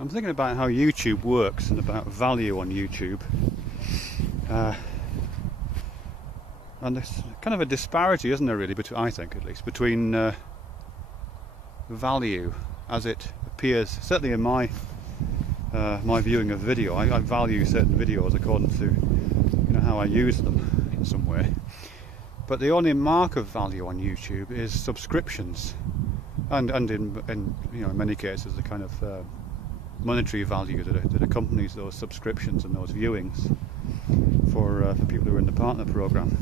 I'm thinking about how YouTube works and about value on YouTube. And there's kind of a disparity, isn't there, really, between, I think at least, between value as it appears, certainly in my viewing of video. I value certain videos according to how I use them in some way. But the only mark of value on YouTube is subscriptions, and in many cases the kind of monetary value that accompanies those subscriptions and those viewings for people who are in the partner program.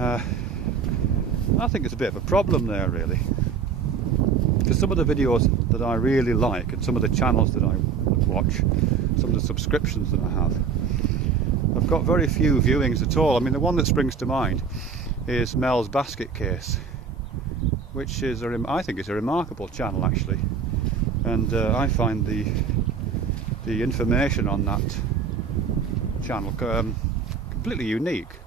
I think it's a bit of a problem there, really, because some of the videos that I really like and some of the channels that I watch, some of the subscriptions that I have, I've got very few viewings at all. I mean, the one that springs to mind is Mel's Basket Case, which is I think it's a remarkable channel, actually, and I find the information on that channel completely unique.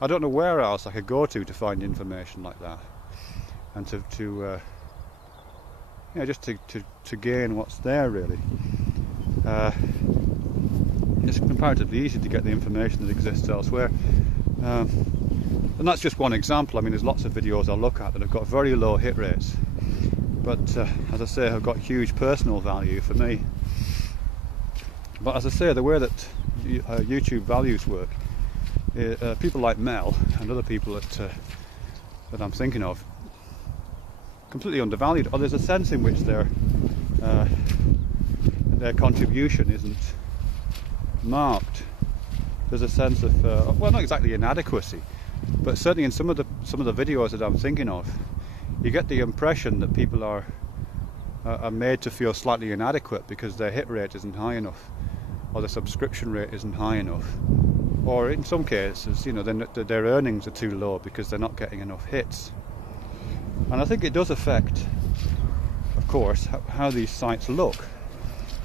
I don't know where else I could go to find information like that, and just to gain what's there, really. It's comparatively easy to get the information that exists elsewhere, and that's just one example. I mean, there's lots of videos I look at that have got very low hit rates, but as I say, have got huge personal value for me. But as I say, the way that YouTube values work, people like Mel and other people that I'm thinking of, completely undervalued, or there's a sense in which their contribution isn't marked. There's a sense of well, not exactly inadequacy, but certainly in some of the videos that I'm thinking of, you get the impression that people are made to feel slightly inadequate because their hit rate isn't high enough, or the subscription rate isn't high enough, or in some cases, their earnings are too low because they're not getting enough hits. And I think it does affect, of course, how these sites look.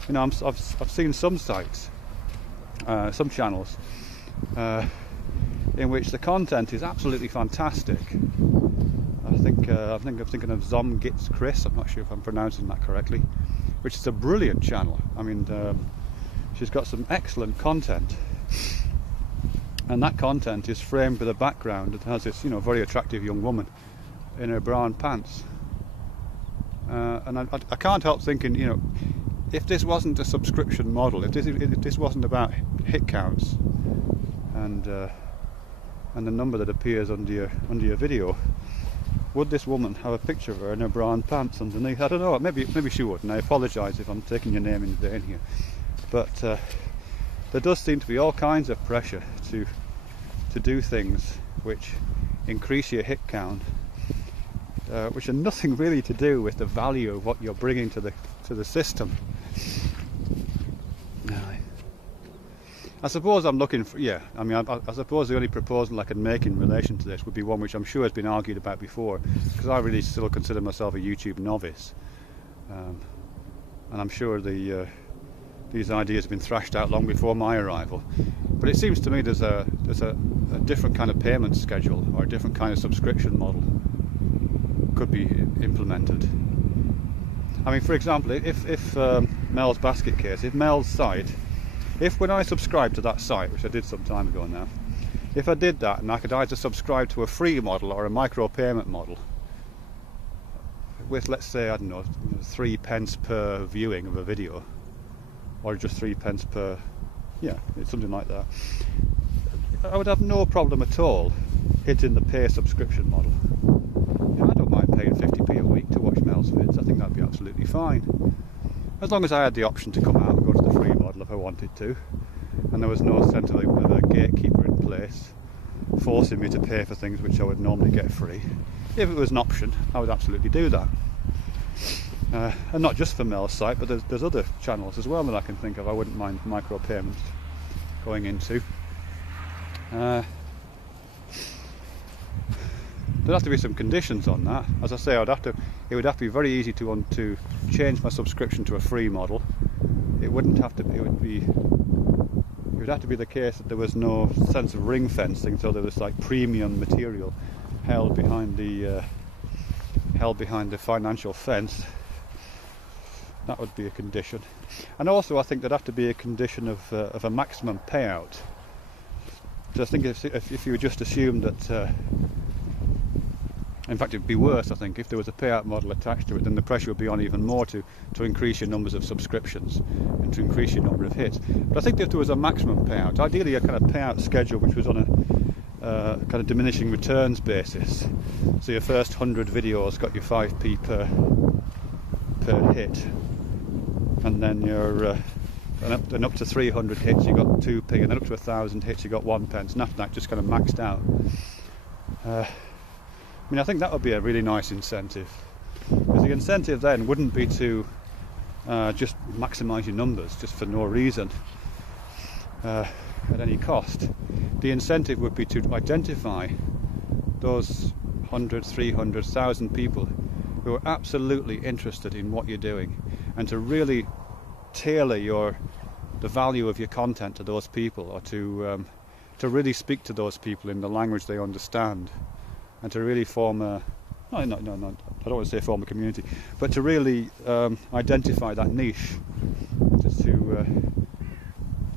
I've seen some sites, some channels, in which the content is absolutely fantastic. I think I'm thinking of Zom Gits Chris. I'm not sure if I'm pronouncing that correctly, which is a brilliant channel. I mean, she's got some excellent content, and that content is framed with a background that has this, very attractive young woman in her bra and pants. And I can't help thinking, if this wasn't a subscription model, if this wasn't about hit counts and the number that appears under your video, would this woman have a picture of her in her bra and pants underneath? I don't know. Maybe she would. And I apologise if I'm taking your name in vain here, but there does seem to be all kinds of pressure to do things which increase your hit count, which are nothing really to do with the value of what you're bringing to the system. I suppose I'm looking for, I suppose the only proposal I can make in relation to this would be one which I'm sure has been argued about before, because I really still consider myself a YouTube novice, and I'm sure these ideas have been thrashed out long before my arrival. But it seems to me there's a different kind of payment schedule, or a different kind of subscription model could be implemented. I mean, for example, if Mel's Basket Case, if Mel's site, if when I subscribed to that site, which I did some time ago now, if I did that and I could either subscribe to a free model or a micro payment model with, let's say, I don't know, 3 pence per viewing of a video, or just 3 pence per, something like that, I would have no problem at all hitting the pay subscription model. I don't mind paying 50p a week to watch Mel's vids. I think that'd be absolutely fine, as long as I had the option to come out and go to the free model if I wanted to, and there was no sense of a gatekeeper in place forcing me to pay for things which I would normally get free. If it was an option, I would absolutely do that. And not just for Mel's site, but there's other channels as well that I can think of I wouldn't mind micro payments going into. There'd have to be some conditions on that. As I say, it would have to be very easy to change my subscription to a free model. It would have to be the case that there was no sense of ring fencing, so there was like premium material held behind the financial fence. That would be a condition. And also I think there'd have to be a condition of a maximum payout. So I think if you just assumed that, in fact it'd be worse I think, if there was a payout model attached to it, then the pressure would be on even more to increase your numbers of subscriptions and to increase your number of hits. But I think if there was a maximum payout, ideally a kind of payout schedule which was on a kind of diminishing returns basis. So your first 100 videos got you 5p per hit, and then your and up to 300 hits you got 2p, and then up to 1,000 hits you got 1 pence, and after that just kind of maxed out. I mean, I think that would be a really nice incentive, because the incentive then wouldn't be to just maximise your numbers just for no reason at any cost. The incentive would be to identify those 100, 300, 1,000 people who are absolutely interested in what you're doing, and to really tailor the value of your content to those people, or to really speak to those people in the language they understand, and to really form a I don't want to say form a community, but to really identify that niche,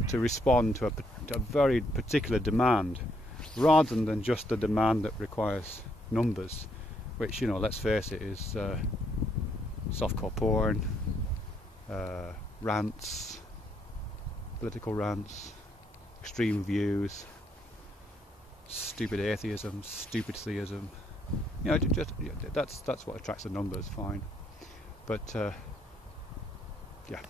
to respond to a very particular demand, rather than just the demand that requires numbers, which, you know, let's face it, is softcore porn, rants, political rants, extreme views, stupid atheism, stupid theism. You know, that's what attracts the numbers, fine. But yeah.